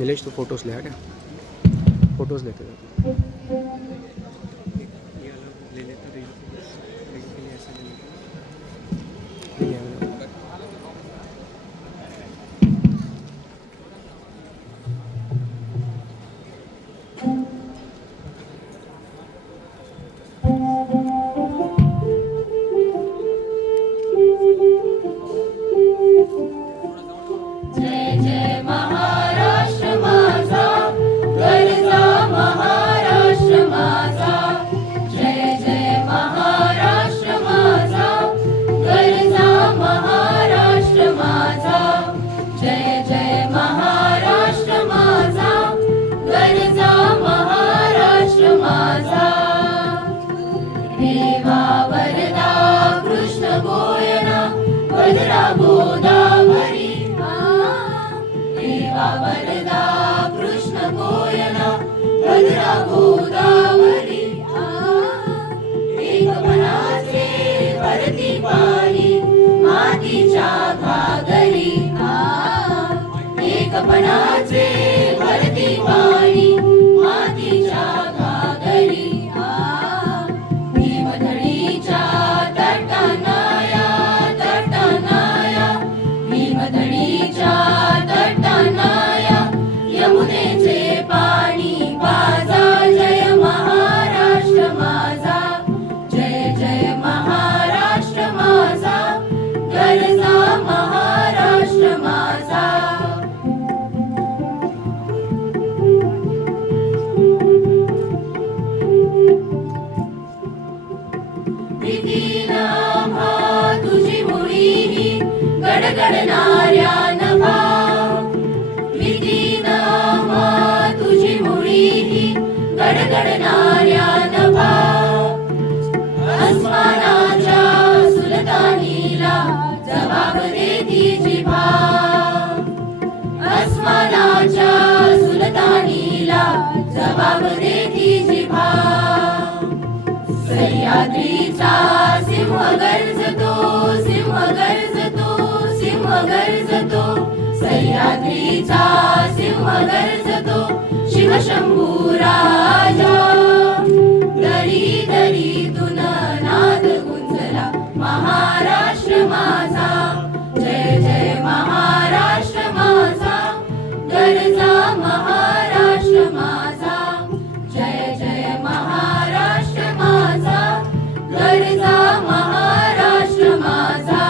नीलेश तो फोटोज ले आ क्या? फोटोज लेते थे। ये अलग ले लेता रील के लिए ऐसे ले लेता। नहीं है वो। जय जय महाराष्ट्र माझा, गरजा महाराष्ट्र माझा. जय जय महाराष्ट्र माझा, गरजा महाराष्ट्र माझा. जय जय महाराष्ट्र माझा, गरजा महाराष्ट्र माझा. देवा वरदा कृष्ण गोयना, भद्रा गोदावरी. देवा वरदा कृष्ण गोयना, भद्रा गोदावरी. एकपणाचे भरती पाणी मातीच्या घागरी. एकपणाचे भरती पाणी मातीच्या घागरी. भीमथडीच्या तटानाया तटानाया, भीमथडीच्या तटानाया, यमुनेचे पाणी पाजा. जय महाराष्ट्र माझा, जय जय महाराष्ट्र माझा, गरजा महाराष्ट्र माझा. प्रीतीन आम्हा तुझी मुळी ही गडगडणाऱ्या नभा. प्रीतीन आम्हा तुझी मुळी ही गडगडणाऱ्या नभा. अस्मानाच्या सुलतानीला जबाब देती जिभा. अस्मानाच्या सुलतानीला जबाब देती जिभा. सह्याद्रीचा सिंह गर्जतो, सिंह गर्जतो, सिंह गर्जतो. सह्याद्रीचा सिंह गर्जतो, शिवशंभू राजा. दरी दरीतून नाद गुंजला महाराष्ट्र माझा. जय जय महाराष्ट्र माझा, गरजा महाराष्ट्र माझा. जय जय महाराष्ट्र माझा, गरजा महाराष्ट्र माझा.